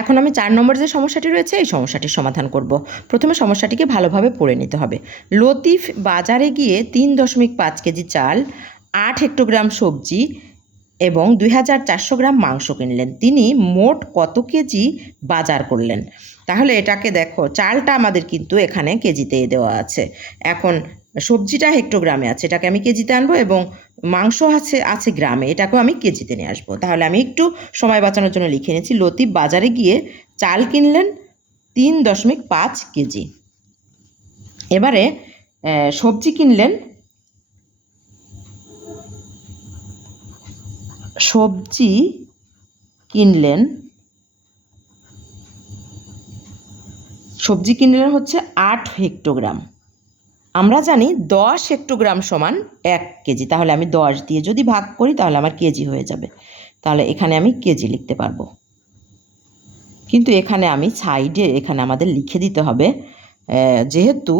এখন আমি 4 নম্বর যে সমস্যাটি রয়েছে এই সমস্যাটির সমাধান করব। প্রথমে সমস্যাটিকে ভালোভাবে পড়ে নিতে হবে। লতিফ বাজারে গিয়ে 3.5 কেজি চাল, 8 হেক্টোগ্রাম সবজি এবং 2400 গ্রাম মাংস কিনলেন। তিনি মোট কত কেজি বাজার করলেন? তাহলে এটাকে দেখো, চালটা আমাদের কিন্তু এখানে কেজিতে দেওয়া আছে। এখন সবজিটা হেক্টোগ্রামে আছে, এটাকে আমি কেজিতে আনবো, এবং মাংস আছে গ্রামে, এটাকেও আমি কেজিতে নিয়ে আসবো। তাহলে আমি একটু সময় বাঁচানোর জন্য লিখে নিয়েছি, লতিফ বাজারে গিয়ে চাল কিনলেন 3.5 কেজি। এবারে সবজি কিনলেন, সবজি কিনলেন হচ্ছে 8 হেক্টোগ্রাম। আমরা জানি 10 হেক্টোগ্রাম সমান 1 কেজি। তাহলে আমি 10 দিয়ে যদি ভাগ করি তাহলে আমার কেজি হয়ে যাবে। তাহলে এখানে আমি কেজি লিখতে পারবো। কিন্তু এখানে আমি সাইডে এখানে আমাদের লিখে দিতে হবে, যেহেতু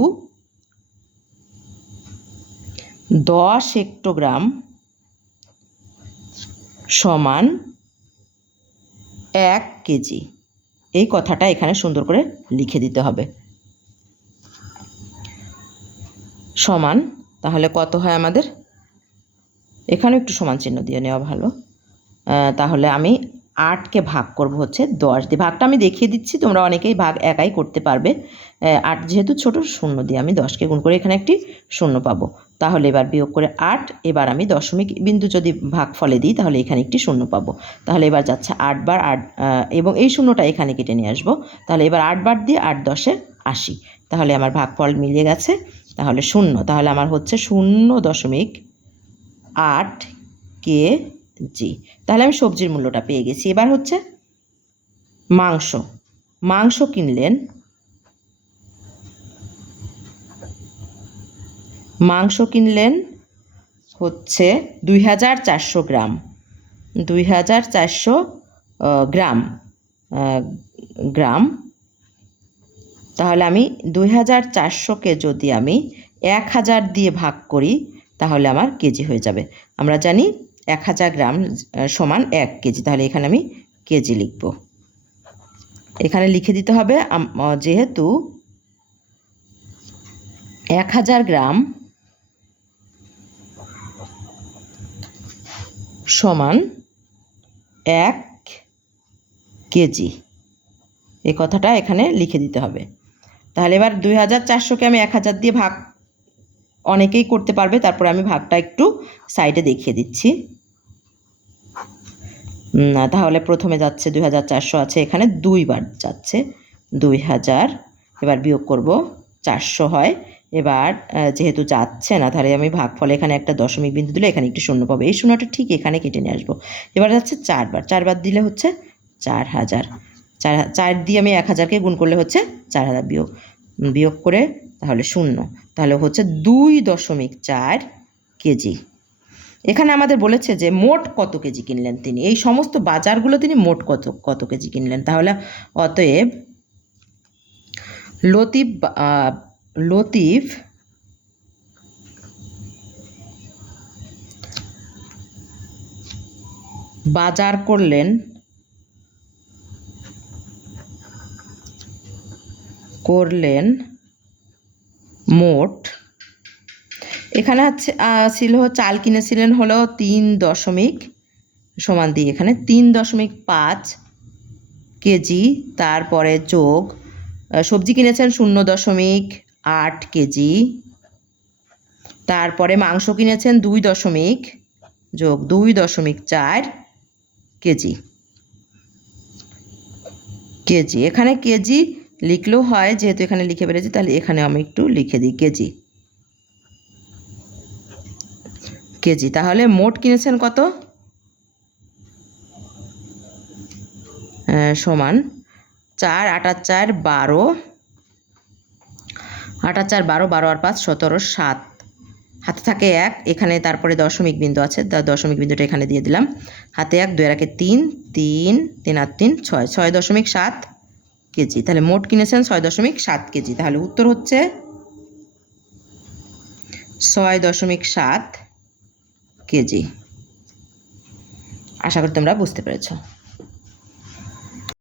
10 হেক্টোগ্রাম সমান 1 কেজি, এই কথাটা এখানে সুন্দর করে লিখে দিতে হবে। সমান, তাহলে কত হয় আমাদের? এখানে একটু সমান চিহ্ন দিয়ে নেওয়া ভালো। তাহলে আমি 8কে ভাগ করব হচ্ছে 10 দিয়ে। ভাগটা আমি দেখিয়ে দিচ্ছি, তোমরা অনেকেই ভাগ একাই করতে পারবে। 8 যেহেতু ছোট, 0 দিয়ে আমি 10কে গুণ করে এখানে একটি 0 পাবো। তাহলে এবার বিয়োগ করে 8, এবার আমি দশমিক বিন্দু যদি ভাগ ফলে দিই তাহলে এখানে একটি 0 পাবো। তাহলে এবার যাচ্ছে 8 বার 8, এবং এই 0টা এখানে কেটে নিয়ে আসবো। তাহলে এবার 8 বার দিয়ে 8 10-এ 80। তাহলে আমার ভাগফল মিলিয়ে গেছে, তাহলে 0। তাহলে আমার হচ্ছে 0.8 কেজি। তাহলে আমি সবজির মূল্যটা পেয়ে গেছি। এবার হচ্ছে মাংস কিনলেন, হচ্ছে 2400 গ্রাম, 2400 গ্রাম। তাহলে আমি 2400-কে যদি আমি 1000 দিয়ে ভাগ করি তাহলে আমার কেজি হয়ে যাবে। আমরা জানি 1000 গ্রাম সমান 1 কেজি। তাহলে এখানে আমি কেজি লিখব। এখানে লিখে দিতে হবে, যেহেতু 1000 গ্রাম সমান 1 কেজি, এই কথাটা এখানে লিখে দিতে হবে। তাহলে এবার 2400-কে আমি 1000 দিয়ে ভাগ অনেকেই করতে পারবে। তারপরে আমি ভাগটা একটু সাইডে দেখিয়ে দিচ্ছি। তাহলে প্রথমে যাচ্ছে 2400, আছে এখানে 2 বার যাচ্ছে 2000। এবার বিয়োগ করব, 400 হয়। এবার যেহেতু যাচ্ছে না, তাহলে আমি ভাগফলে এখানে একটা দশমিক বিন্দু দিলে এখানে একটি 0 পাবো। এই 0টা ঠিক এখানে কেটে নিয়ে আসবো। এবার যাচ্ছে 4 বার, 4 বার দিলে হচ্ছে 4000। 4 দিয়ে আমি 1000-কে গুণ করলে হচ্ছে 4000, বিয়োগ করে তাহলে 0। তাহলে হচ্ছে 2.4 কেজি। এখানে আমাদের বলেছে যে মোট কত কেজি কিনলেন তিনি, এই সমস্ত বাজারগুলো তিনি মোট কত কেজি কিনলেন। তাহলে অতএব লতিফ বাজার করলেন মোট, এখানে ছিল চাল কিনেছিলেন হলো 3 সমান দিয়ে এখানে 3.5 কেজি, তারপরে যোগ সবজি কিনেছেন 0.8 কেজি, তারপরে মাংস কিনেছেন 2 যোগ 2.4 কেজি। এখানে কেজি লিখলেও হয়, যেহেতু এখানে লিখে পেরেছি তাহলে এখানে আমি একটু লিখে দিই কেজি। তাহলে মোট কিনেছেন কত? সমান 4 8 4 12, 8 4 12, 12 আর 5 17, 7, হাতে থাকে 1, এখানে তারপরে দশমিক বিন্দু আছে, দশমিক বিন্দুটা এখানে দিয়ে দিলাম। হাতে 1, 2 আর 3, 3 3 আর 3 6, 6.7 কেজি। তাহলে মোট কিনেছেন 6.7 কেজি। তাহলে উত্তর হচ্ছে 6.7 কেজি। আশা করি তোমরা বুঝতে পেরেছো।